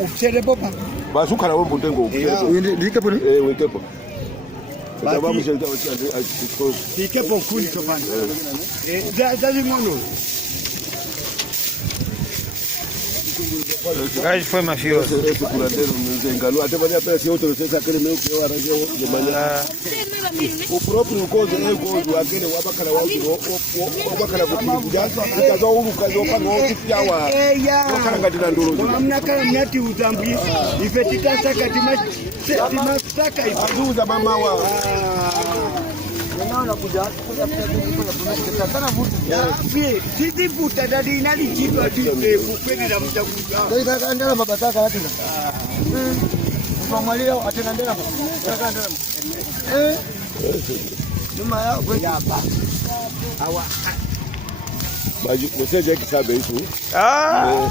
Uchere popa. Basi ukhala wombo ntengo ukhala. Ndikepo ni? Wekepo. Baba mshelta Ndikepo kuni tofani. Zazi ngono. Guys, foi mafioso. Esse curandeiro nos até vai aparecer outro, você aquele meu que eu arranjei de manhã. O próprio coisa é coisa, aquele o abacala o abacala com já casou um casou para não que piawa. O cara gadina ndoro. Mna kala mnati utambi. Ifetita saka tima saka ifuza mama wa. Naona kuja sana vuta. Sisi vuta dadi inali kitu ati kupenda na mtakuja. Ndio ndala mabataka hata. Mamalia atena ndala. Nyuma yao kwenda hapa. Hawa. Mas você já que sabe isso? Ah!